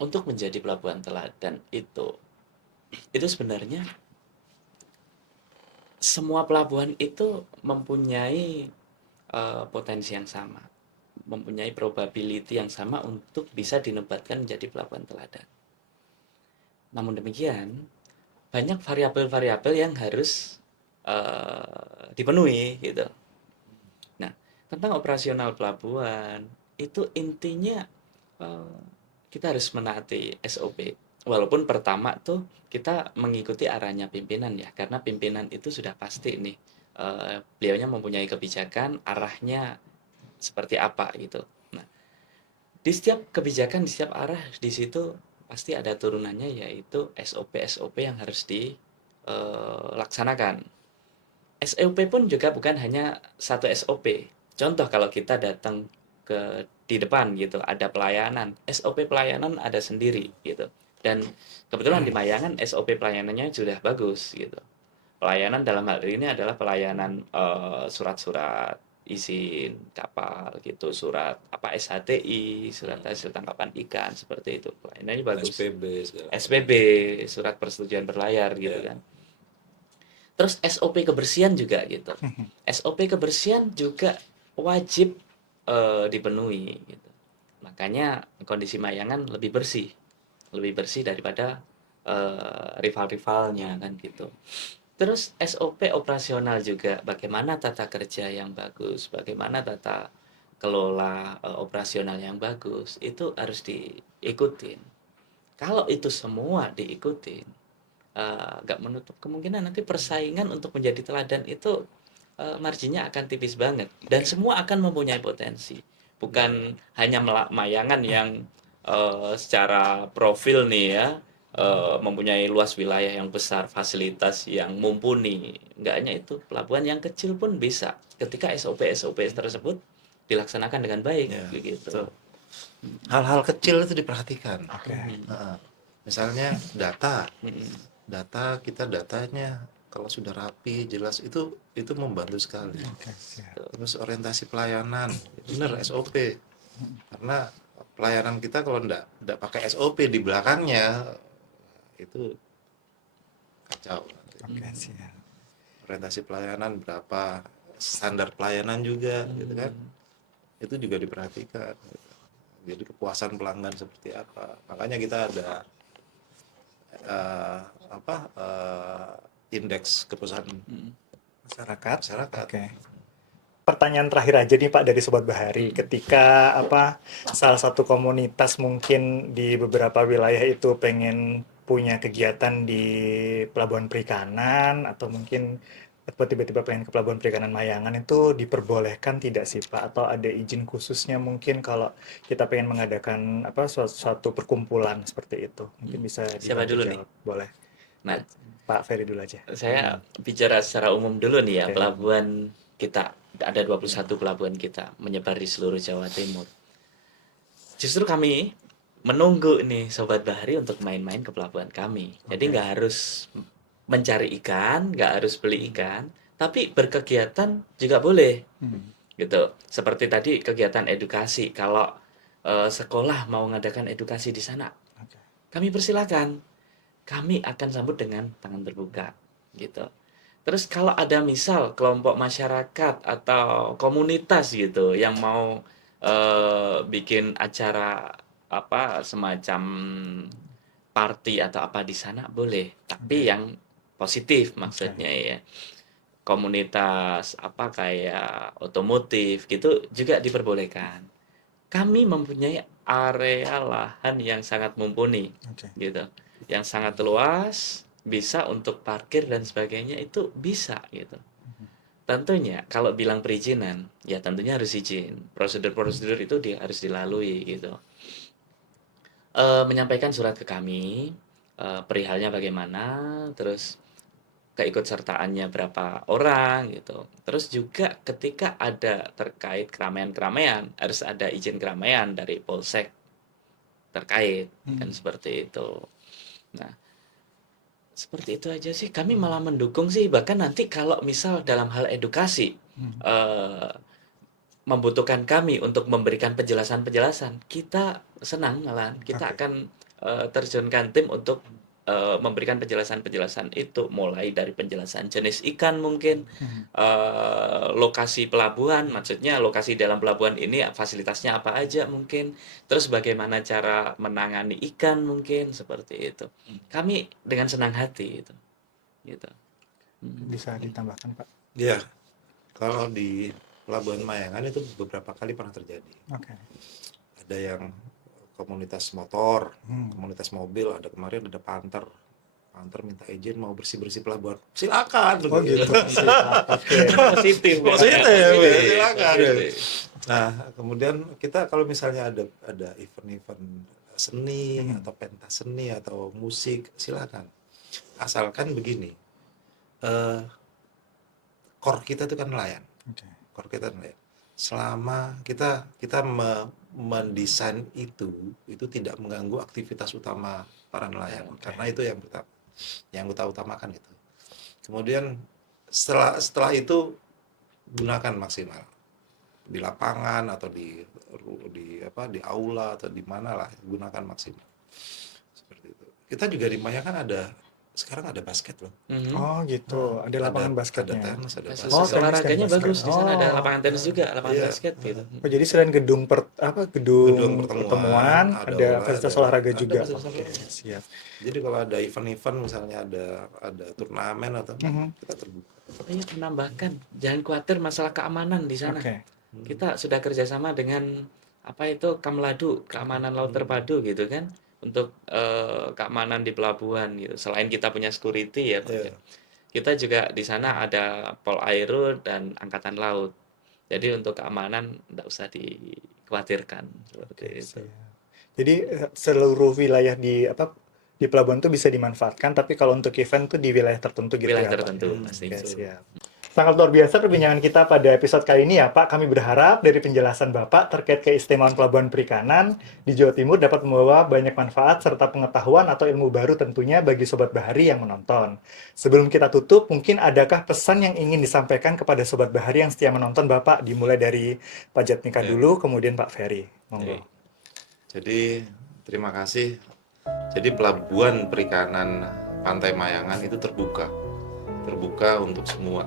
Untuk menjadi pelabuhan teladan itu sebenarnya semua pelabuhan itu mempunyai potensi yang sama, mempunyai probability yang sama untuk bisa dinobatkan menjadi pelabuhan teladan. Namun demikian, banyak variabel-variabel yang harus dipenuhi gitu. Nah, tentang operasional pelabuhan itu intinya kita harus menaati SOP. Walaupun pertama tuh kita mengikuti arahnya pimpinan ya, karena pimpinan itu sudah pasti nih beliaunya mempunyai kebijakan arahnya seperti apa gitu. Nah, di setiap kebijakan, di setiap arah di situ pasti ada turunannya, yaitu SOP yang harus dilaksanakan. SOP pun juga bukan hanya satu SOP. Contoh kalau kita datang di depan gitu, ada pelayanan, SOP pelayanan ada sendiri gitu. Dan kebetulan di Mayangan SOP pelayanannya sudah bagus gitu. Pelayanan dalam hal ini adalah pelayanan surat-surat izin kapal gitu, surat apa SHTI, surat hasil tangkapan ikan, seperti itu. Pelayanannya bagus. SPB segala macam. SPB, surat persetujuan berlayar gitu kan. Terus SOP kebersihan juga gitu. SOP kebersihan juga wajib dipenuhi gitu. Makanya kondisi Mayangan lebih bersih daripada rival-rivalnya kan gitu. Terus SOP operasional juga, bagaimana tata kerja yang bagus, bagaimana tata kelola operasional yang bagus, itu harus diikutin. Kalau itu semua diikutin, nggak menutup kemungkinan nanti persaingan untuk menjadi teladan itu marginnya akan tipis banget, dan semua akan mempunyai potensi. bukan hanya Mayangan yang secara profil nih ya, mempunyai luas wilayah yang besar, fasilitas yang mumpuni. Nggak hanya itu, pelabuhan yang kecil pun bisa ketika SOP tersebut dilaksanakan dengan baik, Ya, begitu. betul. Hal-hal kecil itu diperhatikan. Oke. Heeh. Misalnya data, Mm-mm. datanya kalau sudah rapi, jelas itu membantu sekali. Oke, siap. Terus orientasi pelayanan, benar SOP. Karena pelayanan kita kalau enggak pakai SOP di belakangnya itu kacau nanti. Oke, siap. Orientasi pelayanan berapa, standar pelayanan juga gitu kan. Itu juga diperhatikan gitu. Jadi kepuasan pelanggan seperti apa. Makanya kita ada eh, indeks kepuasan Masyarakat. masyarakat. Oke. Pertanyaan terakhir aja nih Pak dari Sobat Bahari, ketika salah satu komunitas mungkin di beberapa wilayah itu pengen punya kegiatan di pelabuhan perikanan atau mungkin tiba-tiba pengen ke pelabuhan perikanan Mayangan, itu diperbolehkan tidak sih Pak? Atau ada izin khususnya mungkin kalau kita pengen mengadakan suatu perkumpulan seperti itu? Mungkin bisa Siapa dibantu dulu nih? jawab. Boleh. Nah, Pak Ferry dulu aja. saya bicara secara umum dulu nih ya, Oke. pelabuhan kita. Ada 21 pelabuhan kita menyebar di seluruh Jawa Timur. Justru kami menunggu nih Sobat Bahari untuk main-main ke pelabuhan kami. Jadi Oke. nggak harus mencari ikan, nggak harus beli ikan, tapi berkegiatan juga boleh. Gitu. Seperti tadi kegiatan edukasi. Kalau sekolah mau mengadakan edukasi di sana, Oke. kami persilakan. Kami akan sambut dengan tangan terbuka. Gitu. Terus kalau ada misal kelompok masyarakat atau komunitas gitu yang mau bikin acara semacam party atau apa di sana boleh, tapi Oke. yang positif maksudnya ya. Komunitas kayak otomotif gitu juga diperbolehkan. Kami mempunyai area lahan yang sangat mumpuni Oke. gitu. Yang sangat luas, bisa untuk parkir dan sebagainya itu bisa gitu. Tentunya kalau bilang perizinan, ya tentunya harus izin. Prosedur-prosedur itu harus dilalui gitu. Menyampaikan surat ke kami, perihalnya bagaimana, terus keikutsertaannya berapa orang gitu. Terus juga ketika ada terkait keramaian-keramaian, harus ada izin keramaian dari Polsek terkait, kan seperti itu. Nah, seperti itu aja sih. Kami malah mendukung sih, bahkan nanti kalau misal dalam hal edukasi eh, membutuhkan kami untuk memberikan penjelasan-penjelasan, kita senang malah. Kita Oke. akan terjunkan tim untuk memberikan penjelasan-penjelasan itu, mulai dari penjelasan jenis ikan mungkin, lokasi pelabuhan, maksudnya lokasi dalam pelabuhan ini fasilitasnya apa aja mungkin, terus bagaimana cara menangani ikan mungkin, seperti itu. Kami dengan senang hati itu. Gitu. Bisa ditambahkan Pak? Iya, kalau di Pelabuhan Mayangan itu beberapa kali pernah terjadi. Oke. Ada yang komunitas motor, komunitas mobil, ada kemarin ada panter minta izin mau bersih-bersih pelabuhan. Silakan. Oh gitu. Siap. Oke. Positif. ya. Positif, Positif. silakan. Positif. Nah, kemudian kita kalau misalnya ada event-event seni atau pentas seni atau musik, silakan. Asalkan begini, core kita itu kan nelayan. Oke. Core kita nelayan. Selama kita mendesain itu tidak mengganggu aktivitas utama para nelayan. Karena itu yang pertama, yang utamakan itu. Kemudian setelah itu gunakan maksimal di lapangan atau di aula atau di mana lah, gunakan maksimal seperti itu. Kita juga di Maya kan sekarang ada basket loh. Oh gitu. Ada lapangan basketnya. Ada tenis, ada Fasilitas Oh, basket. tenis dan olahraganya basket. bagus di sana, ada Oh. lapangan tenis juga, lapangan Iya. basket gitu. Oh, jadi selain gedung Gedung pertemuan, ada fasilitas olahraga ada juga. fasilitas Oke, olahraga. siap. Jadi kalau ada event-event misalnya ada turnamen atau kita terbuka. Iya, menambahkan, jangan khawatir masalah keamanan di sana. Oke. Kita sudah kerjasama dengan Kamladu, keamanan laut terpadu gitu kan, untuk keamanan di pelabuhan gitu. Selain kita punya security ya, Pak, Iya. kita juga di sana ada Pol Aero dan Angkatan Laut. Jadi untuk keamanan nggak usah dikhawatirkan seperti itu. Jadi seluruh wilayah di pelabuhan itu bisa dimanfaatkan, tapi kalau untuk event tuh di wilayah tertentu gitu Wilayah ya Pak? tertentu pastinya. Oke, siap. Sangat luar biasa perbincangan kita pada episode kali ini ya Pak. Kami berharap dari penjelasan Bapak terkait keistimewaan pelabuhan perikanan di Jawa Timur dapat membawa banyak manfaat serta pengetahuan atau ilmu baru tentunya bagi Sobat Bahari yang menonton. Sebelum kita tutup, mungkin adakah pesan yang ingin disampaikan kepada Sobat Bahari yang setia menonton Bapak? Dimulai dari Pak Jatmika dulu, kemudian Pak Ferry. Monggo. Oke. Jadi terima kasih. Jadi pelabuhan perikanan Pantai Mayangan itu terbuka untuk semua,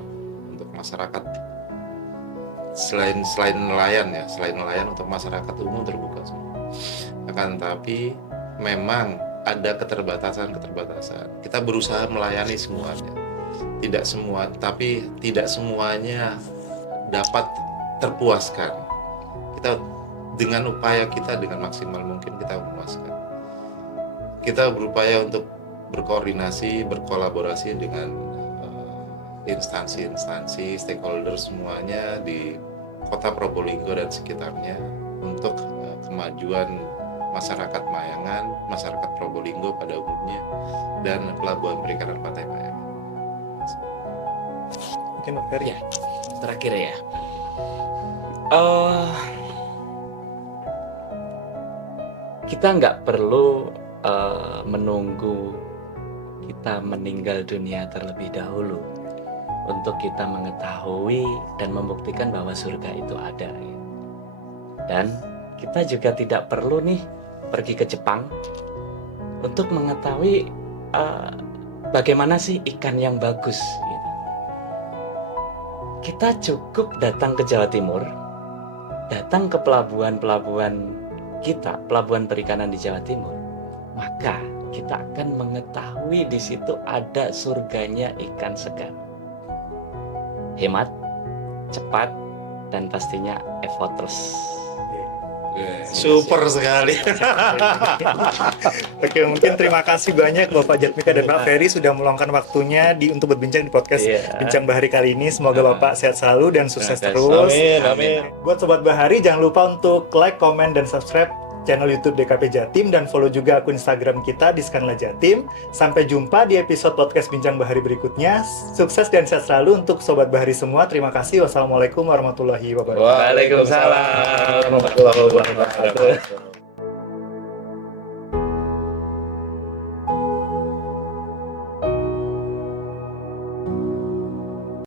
untuk masyarakat. Selain nelayan untuk masyarakat umum terbuka semua. Akan tapi memang ada keterbatasan. Kita berusaha melayani semuanya. Tidak semuanya dapat terpuaskan. Kita dengan upaya kita dengan maksimal mungkin kita memuaskan. Kita berupaya untuk berkoordinasi, berkolaborasi dengan instansi, stakeholder semuanya di Kota Probolinggo dan sekitarnya untuk kemajuan masyarakat Mayangan, masyarakat Probolinggo pada umumnya, dan pelabuhan perikanan Pantai Mayangan. Mungkin Pak Ferry. Ya, terakhir ya. Kita nggak perlu menunggu kita meninggal dunia terlebih dahulu untuk kita mengetahui dan membuktikan bahwa surga itu ada. Dan kita juga tidak perlu nih pergi ke Jepang untuk mengetahui bagaimana sih ikan yang bagus. Kita cukup datang ke Jawa Timur, datang ke pelabuhan-pelabuhan kita, pelabuhan perikanan di Jawa Timur, maka kita akan mengetahui di situ ada surganya ikan segar. Hemat, cepat, dan pastinya effortless. Super sekali. Oke, mungkin terima kasih banyak Bapak Jatmika dan Pak Ferry sudah meluangkan waktunya untuk berbincang di podcast Bincang Bahari kali ini. Semoga Bapak sehat selalu dan sukses terus. Amin. Buat Sobat Bahari, jangan lupa untuk like, komen, dan subscribe channel YouTube DKP Jatim dan follow juga akun Instagram kita di Skanla Jatim. Sampai jumpa di episode podcast Bincang Bahari berikutnya. Sukses dan sehat selalu untuk Sobat Bahari semua. Terima kasih. Wassalamualaikum warahmatullahi wabarakatuh. Waalaikumsalam warahmatullahi wabarakatuh.